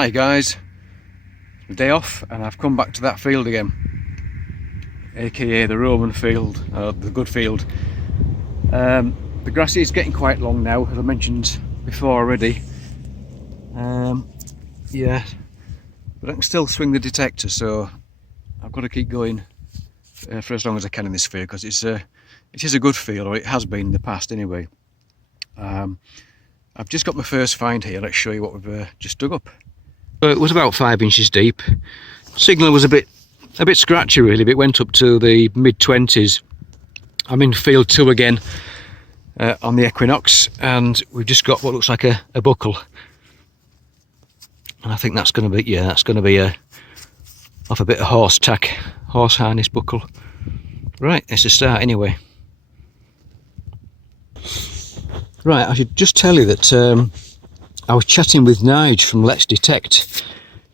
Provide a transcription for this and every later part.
Hi guys, the day off and I've come back to that field again, aka the Roman field, the good field. The grass is getting quite long now, as I mentioned before already. Yeah, but I can still swing the detector, so I've got to keep going for as long as I can in this field, because it is a good field, or it has been in the past anyway. I've just got my first find here. Let's show you what we've just dug up. So it was about 5 inches deep. Signal was a bit scratchy really, but it went up to the mid-20s. I'm in field 2 again on the Equinox, and we've just got what looks like a buckle. And I think that's going to be, yeah, that's going to be off a bit of horse harness buckle. Right, it's a start anyway. Right, I should just tell you that I was chatting with Nige from Let's Detect.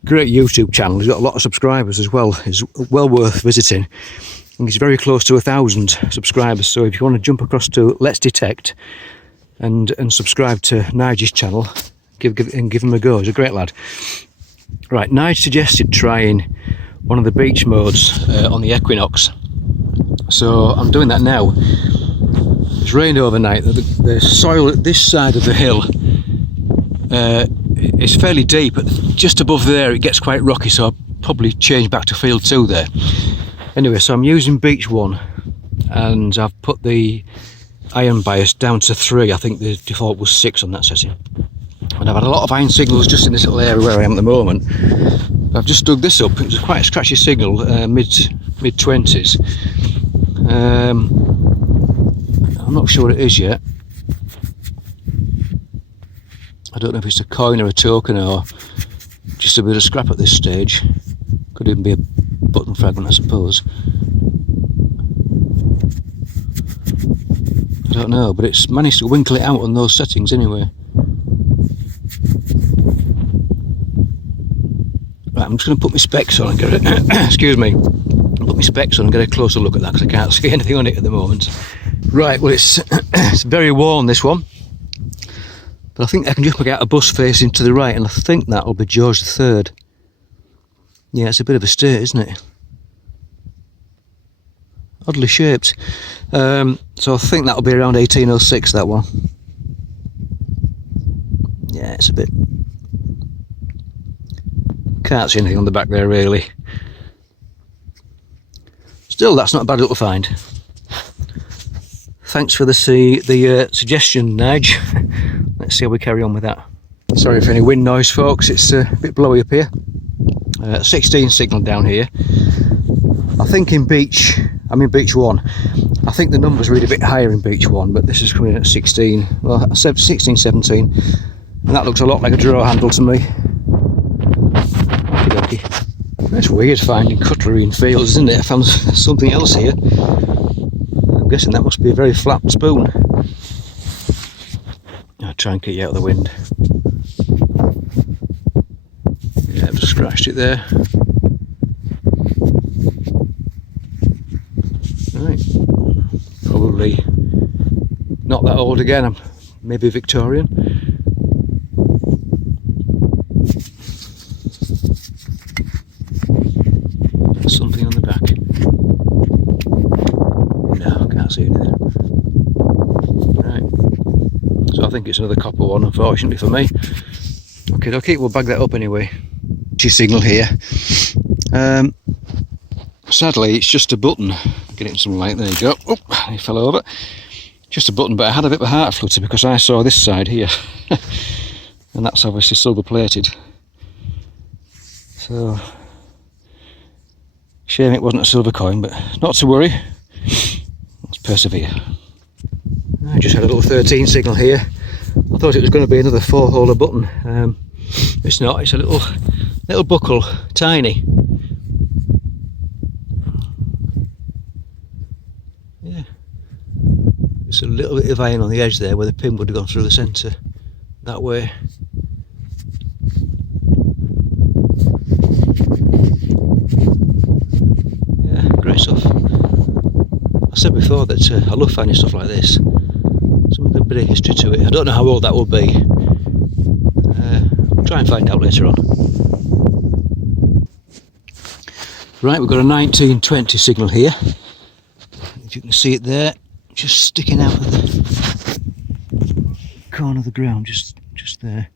Great YouTube channel, he's got a lot of subscribers as well. It's well worth visiting. And he's very close to 1,000 subscribers, so if you want to jump across to Let's Detect and subscribe to Nige's channel, give him a go. He's a great lad. Right, Nige suggested trying one of the beach modes on the Equinox, so I'm doing that now. It's rained overnight. The soil at this side of the hill is fairly deep, but just above there it gets quite rocky, so I'll probably change back to field 2 there. Anyway, so I'm using beach 1, and I've put the iron bias down to 3. I think the default was 6 on that setting. And I've had a lot of iron signals just in this little area where I am at the moment. I've just dug this up. It was quite a scratchy signal, mid-20s. I'm not sure what it is yet. I don't know if it's a coin or a token or just a bit of scrap at this stage. Could even be a button fragment, I suppose. I don't know, but it's managed to winkle it out on those settings anyway. Right, I'm just going to put my specs on and get it. Excuse me. Put my specs on and get a closer look at that, because I can't see anything on it at the moment. Right, well it's very worn, this one, but I think I can just make out a bus facing to the right, and I think that'll be George III. Yeah, it's a bit of a state, isn't it? Oddly shaped. So I think that'll be around 1806, that one. Yeah, it's a bit... Can't see anything on the back there really. Still, that's not a bad little find. Thanks for the suggestion, Nige. Let's see how we carry on with that. Sorry for any wind noise, folks. It's a bit blowy up here. 16 signal down here. I think in beach 1. I think the numbers read a bit higher in beach 1, but this is coming in at 16. Well, 16, 17. And that looks a lot like a draw handle to me. Okey dokey. It's weird finding cutlery in fields, isn't it? I found something else here. I'm guessing that must be a very flat spoon. I'll try and get you out of the wind. Yeah, I've just scratched it there. Right. Probably not that old again, maybe Victorian. Something on the back. No, can't see anything. Right. So I think it's another copper one, unfortunately for me. Okay, we'll bag that up anyway. Signal here. Sadly, it's just a button. Get it in some light. There you go. Oh, he fell over. Just a button, but I had a bit of a heart flutter because I saw this side here, and that's obviously silver plated. So, shame it wasn't a silver coin, but not to worry. Let's persevere. I just had a little 13 signal here. I thought it was going to be another 4-holder button. It's not. It's a little buckle, tiny. Yeah, it's a little bit of iron on the edge there where the pin would have gone through the centre that way. Yeah, great stuff. I said before that I love finding stuff like this. Some of the bit of history to it. I don't know how old that will be. I'll try and find out later on. Right, we've got a 1920 signal here. If you can see it there, just sticking out of the corner of the ground, just there.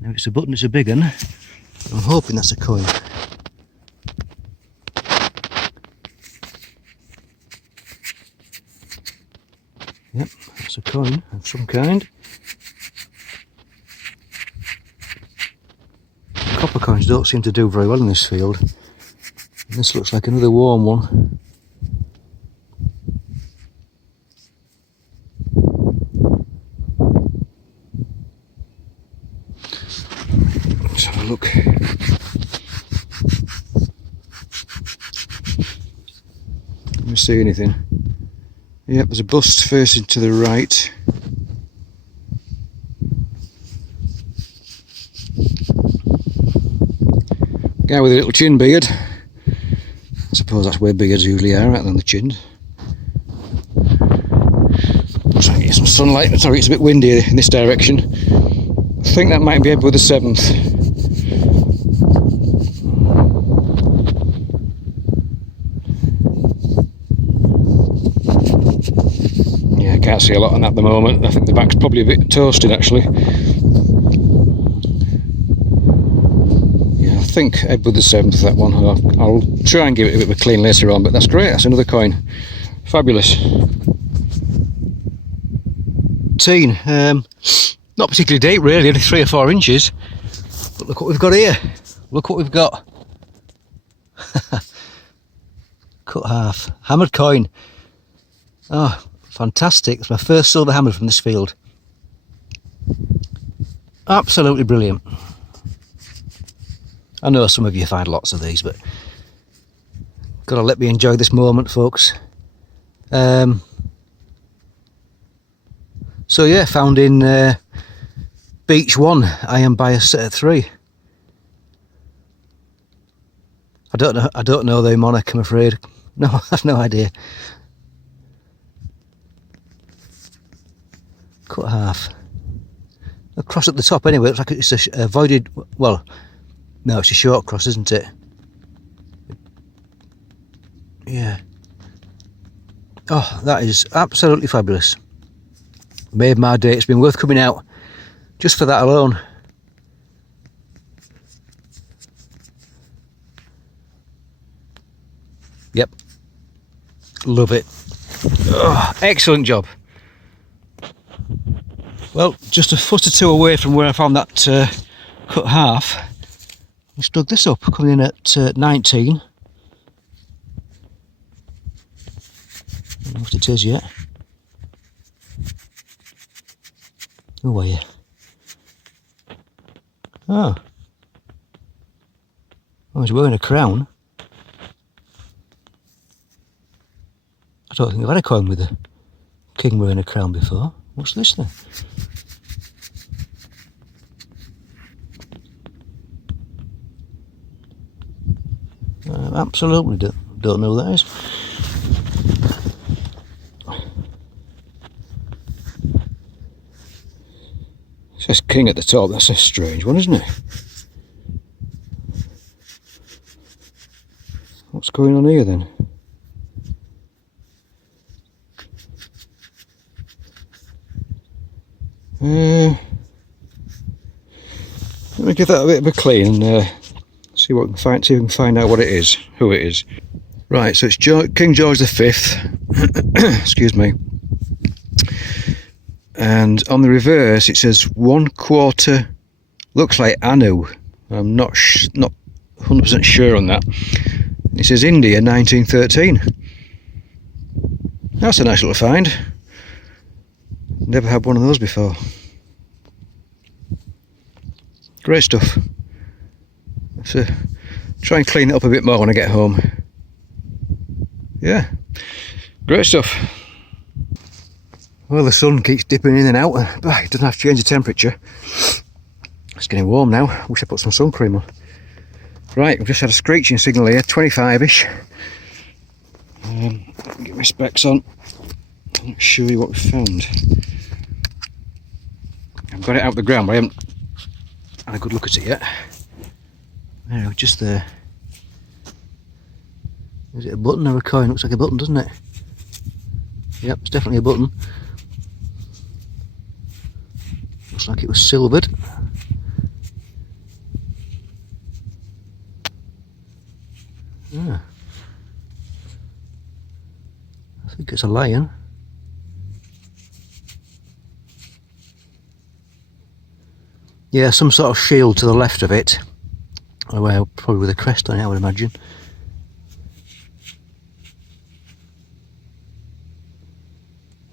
Now it's a button, it's a big one. I'm hoping that's a coin. Yep, that's a coin of some kind. Copper coins don't seem to do very well in this field. And this looks like another warm one. Let's have a look. Let me see anything. Yep, there's a bust facing to the right. Guy with a little chin beard. I suppose that's where beards usually are, rather than the chin. I'm trying to get some sunlight. Sorry, it's a bit windy in this direction. I think that might be Edward the 7th. Yeah, I can't see a lot on that at the moment. I think the back's probably a bit toasted actually. I think Edward the 7th, that one. I'll try and give it a bit of a clean later on, but that's great, that's another coin. Fabulous. Teen, not particularly deep really, only 3 or 4 inches. But look what we've got here. Look what we've got. Cut half. Hammered coin. Oh, fantastic. It's my first silver hammer from this field. Absolutely brilliant. I know some of you find lots of these, but gotta let me enjoy this moment, folks. So yeah, found in Beach 1, iron bias set of 3. I don't know the monarch, I'm afraid. No, I've no idea. Cut half. A cross at the top anyway, looks like it's a voided, well, no, it's a short cross, isn't it? Yeah. Oh, that is absolutely fabulous. Made my day. It's been worth coming out just for that alone. Yep. Love it. Oh, excellent job. Well, just a foot or two away from where I found that cut half, I dug this up, coming in at 19. I don't know what it is yet. Who are you? Oh. Oh, he's wearing a crown. I don't think I've had a coin with a king wearing a crown before. What's this then? Absolutely don't know who that is. It says king at the top. That's a strange one, isn't it? What's going on here then? Let me give that a bit of a clean and see what we can find. See if we can find out what it is, who it is. Right, so it's King George V. Excuse me. And on the reverse, it says 1/4. Looks like Anu. I'm not 100% sure on that. It says India 1913. That's a nice little find. Never had one of those before. Great stuff. So try and clean it up a bit more when I get home. Yeah, great stuff. Well, the sun keeps dipping in and out, but it doesn't have to change the temperature. It's getting warm now. Wish I put some sun cream on. Right, we've just had a screeching signal here, 25-ish. Get my specs on. I'll show you what we found. I've got it out of the ground, but I haven't had a good look at it yet. There, just there. Is it a button or a coin? Looks like a button, doesn't it? Yep, it's definitely a button. Looks like it was silvered. Yeah. I think it's a lion. Yeah, some sort of shield to the left of it. Well, probably with a crest on it, I would imagine.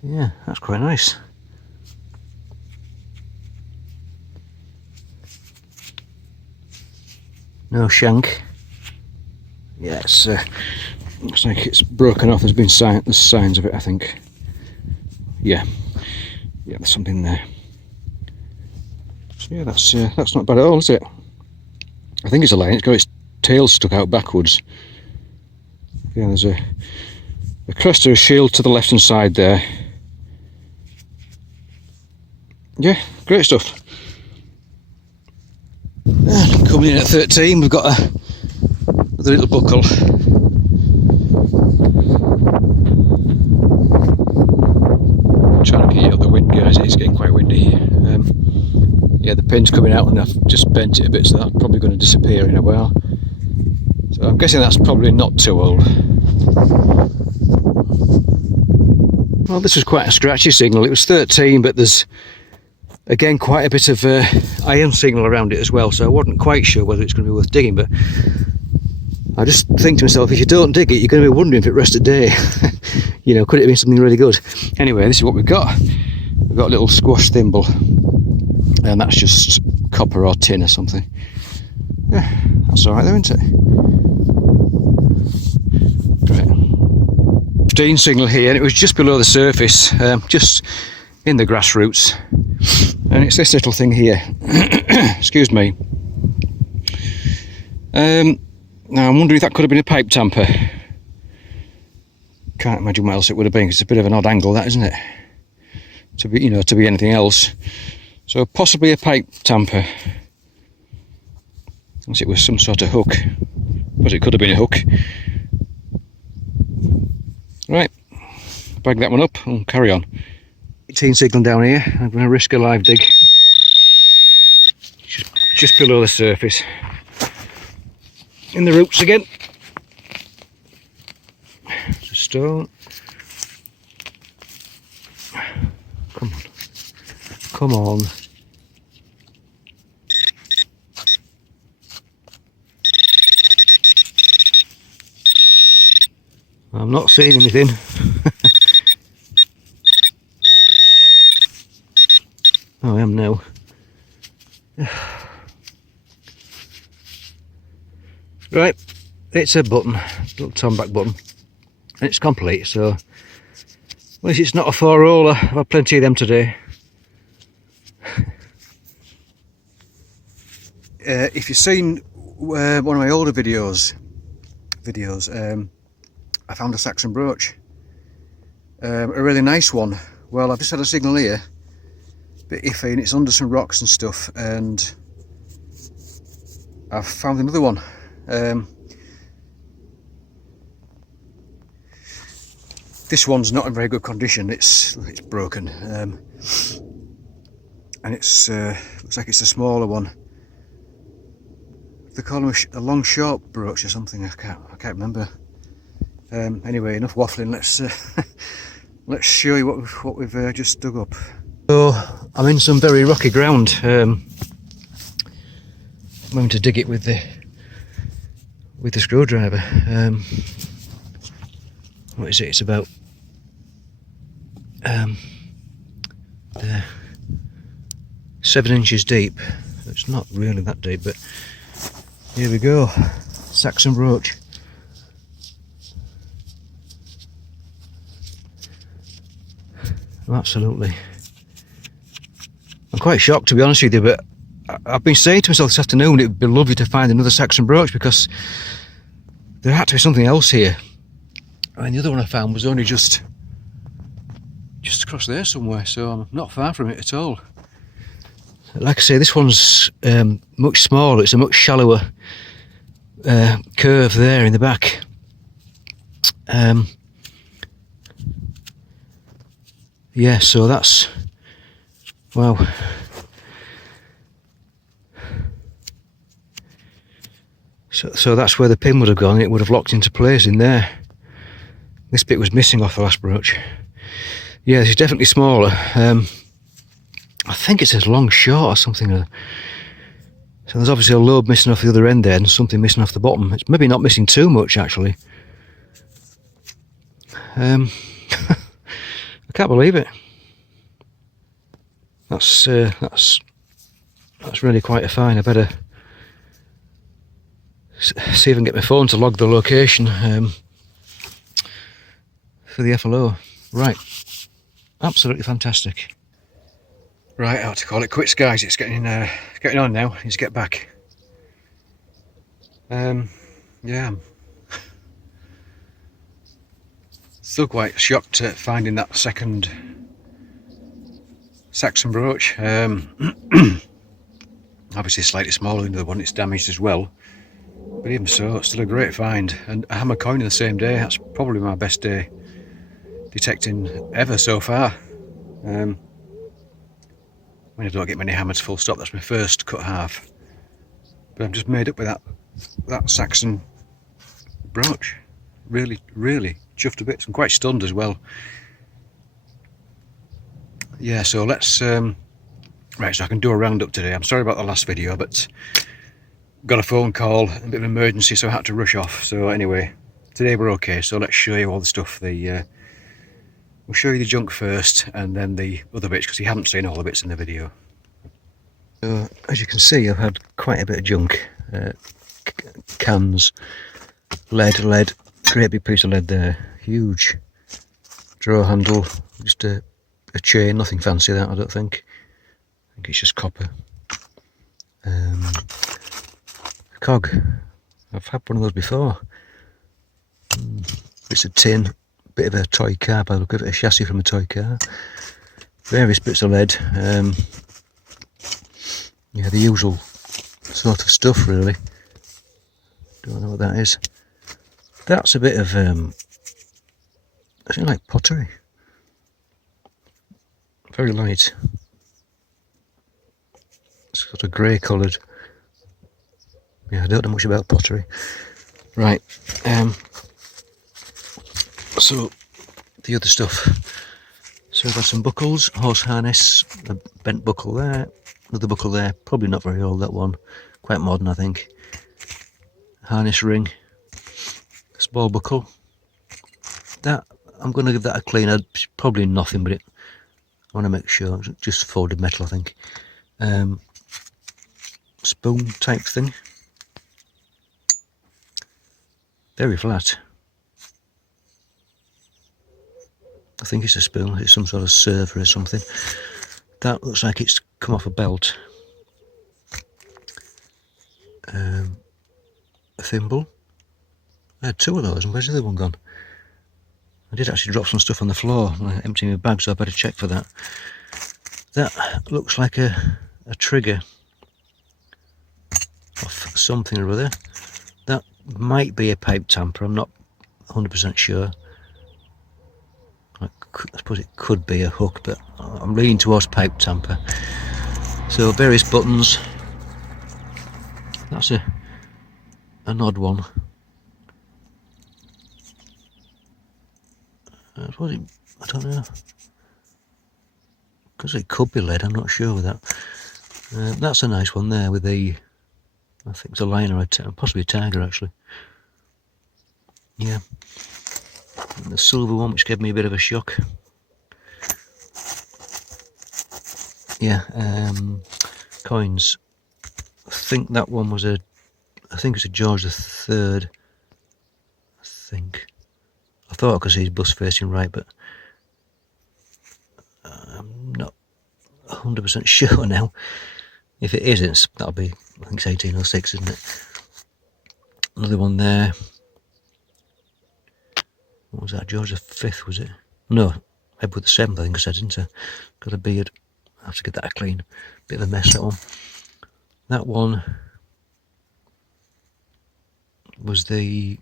Yeah, that's quite nice. No shank. Yeah, it's looks like it's broken off. There's signs of it, I think. Yeah, there's something there. So yeah, that's not bad at all, is it? I think it's a lion. It's got its tail stuck out backwards. Yeah, there's a crest or a shield to the left hand side there. Yeah, great stuff. And coming in at 13, we've got another little buckle. Trying to get out the wind, guys. It's getting quite windy here. Yeah, the pin's coming out and I've just bent it a bit, so that's probably going to disappear in a while. So I'm guessing that's probably not too old. Well, this was quite a scratchy signal. It was 13, but there's again quite a bit of iron signal around it as well, so I wasn't quite sure whether it's going to be worth digging, but I just think to myself, if you don't dig it, you're going to be wondering if it rested day. You know, could it have been something really good? Anyway, this is what we've got. We've got a little squash thimble, and that's just copper or tin or something. Yeah, that's alright though, isn't it? Great. 15 signal here, and it was just below the surface, just in the grass roots. And it's this little thing here. Excuse me. Now I'm wondering if that could have been a pipe tamper. Can't imagine what else it would have been. It's a bit of an odd angle, that, isn't it? To be, you know, to be anything else. So possibly a pipe tamper. Unless it was some sort of hook. But it could have been a hook. Right. Bag that one up and carry on. 18 signal down here. I'm going to risk a live dig. Just below the surface. In the roots again. It's a stone. Come on. Come on. I'm not seeing anything. Oh, I am now. Right, it's a button, little tomback button, and it's complete, so at least it's not a 4-roller. I've had plenty of them today. If you've seen one of my older videos, I found a Saxon brooch, a really nice one. Well, I've just had a signal here, a bit iffy, and it's under some rocks and stuff, and I've found another one. This one's not in very good condition. It's broken, and it's looks like it's a smaller one. They call them a long short brooch or something. I can't remember. Anyway, enough waffling. Let's show you what we've just dug up. So I'm in some very rocky ground. I'm going to dig it with the screwdriver. What is it? It's about there, 7 inches deep. It's not really that deep, but here we go. Saxon brooch. Absolutely. I'm quite shocked, to be honest with you, but I've been saying to myself this afternoon it would be lovely to find another Saxon brooch, because there had to be something else here. And the other one I found was only just across there somewhere, so I'm not far from it at all. Like I say, this one's much smaller. It's a much shallower curve there in the back. Yeah, so that's, wow. So that's where the pin would have gone. It would have locked into place in there. This bit was missing off the last brooch. Yeah, this is definitely smaller. I think it says long short or something. So there's obviously a lobe missing off the other end there and something missing off the bottom. It's maybe not missing too much actually. I can't believe it. That's really quite a find. I better see if I can get my phone to log the location for the FLO. Right, absolutely fantastic. Right, I have to call it quits, guys. It's getting on now. I need to get back. Yeah, I'm still quite shocked at finding that second Saxon brooch. Obviously slightly smaller than the one it's damaged as well, but even so, it's still a great find. And a hammer coin in the same day. That's probably my best day detecting ever so far. When I don't get many hammers full stop, that's my first cut half. But I'm just made up with that Saxon brooch. Really chuffed to bits. I'm quite stunned as well. Yeah, so let's right, so I can do a roundup today. I'm sorry about the last video, but got a phone call, a bit of an emergency, so I had to rush off. So anyway, today we're okay. So let's show you all the stuff. We'll show you the junk first, and then the other bits, because you haven't seen all the bits in the video. So as you can see, I've had quite a bit of junk. Cans, lead, great big piece of lead there, huge draw handle, just a chain, nothing fancy that, I don't think. I think it's just copper. A cog, I've had one of those before. It's a tin, bit of a toy car by the look of it, a chassis from a toy car. Various bits of lead. Yeah, the usual sort of stuff really. Don't know what that is. That's a bit of I think like pottery. Very light. It's sort of grey coloured. Yeah, I don't know much about pottery. Right. So the other stuff. So I've got some buckles, horse harness, a bent buckle there, another buckle there, probably not very old that one, quite modern I think. Harness ring, small buckle. That I'm going to give that a clean. It's probably nothing, but I want to make sure. Just folded metal, I think. Spoon type thing. Very flat. I think it's a spoon. It's some sort of server or something. That looks like it's come off a belt. A thimble. I had two of those, and where's the other one gone? I did actually drop some stuff on the floor when I emptied my bag, so I better check for that. That looks like a trigger of something or other. That might be a pipe tamper, I'm not 100% sure. I suppose it could be a hook, but I'm leaning towards pipe tamper. So various buttons. That's an odd one. I don't know. Because it could be lead, I'm not sure with that. That's a nice one there with the, I think it's a lion or possibly a tiger actually. Yeah. And the silver one, which gave me a bit of a shock. Yeah, coins. I think that one was I think it's a George III. I think. I thought I could see his bust facing right, but I'm not 100% sure now. If it isn't, that'll be, I think it's 1806, isn't it? Another one there. What was that? George V, was it? No, Edward VII, I think I said, didn't I? Got a beard. I have to get that clean. Bit of a mess, that one. That one was the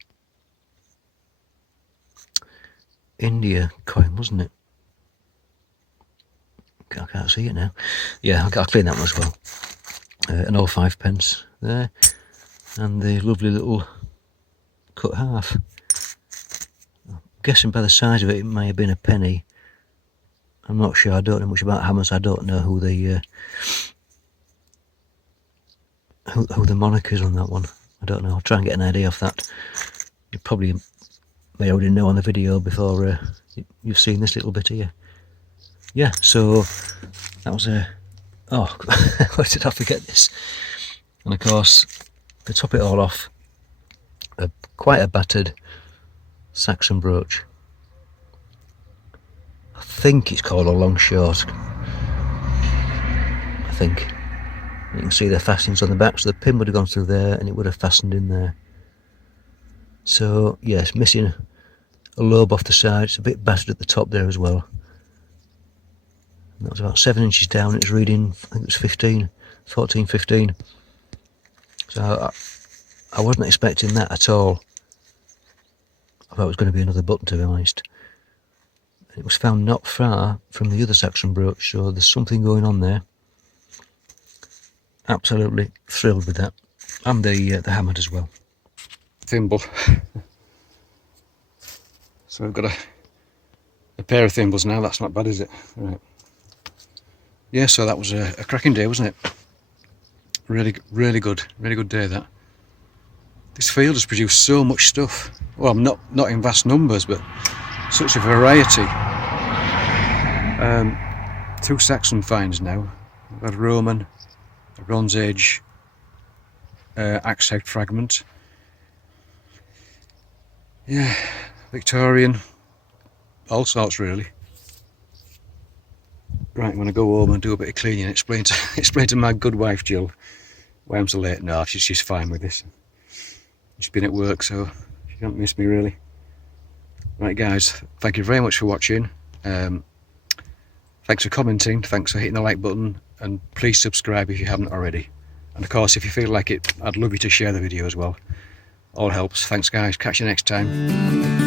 India coin, wasn't it? I can't see it now. Yeah, I'll clean that one as well. An old 5 pence there, and the lovely little cut half. I'm guessing by the size of it, it may have been a penny. I'm not sure. I don't know much about hammers. I don't know who the who the monarch is on that one. I don't know. I'll try and get an idea of that. You probably may already know on the video before you've seen this little bit here. Yeah, so that was a... oh, why did I forget this? And of course, to top it all off, quite a battered Saxon brooch. I think it's called a long short. I think. You can see the fastenings on the back, so the pin would have gone through there and it would have fastened in there. So yes, missing a lobe off the side. It's a bit battered at the top there as well. And that was about 7 inches down. It was reading, I think it was 14, 15. So I wasn't expecting that at all. I thought it was going to be another button, to be honest. It was found not far from the other Saxon brooch, so there's something going on there. Absolutely thrilled with that. And the hammer as well. Thimble. So we've got a pair of thimbles now. That's not bad, is it? Right. Yeah, so that was a cracking day, wasn't it? Really good day that. This field has produced so much stuff. Well, not in vast numbers, but such a variety. 2 Saxon finds now. We've had Roman, a Bronze Age axe head fragment. Yeah, Victorian, all sorts really. Right, I'm going to go home and do a bit of cleaning and explain to my good wife Jill why I'm so late. No, she's fine with this. She's been at work, so she can't miss me really. Right guys, thank you very much for watching. Thanks for commenting, thanks for hitting the like button, and please subscribe if you haven't already. And of course, if you feel like it, I'd love you to share the video as well. All helps. Thanks guys, catch you next time.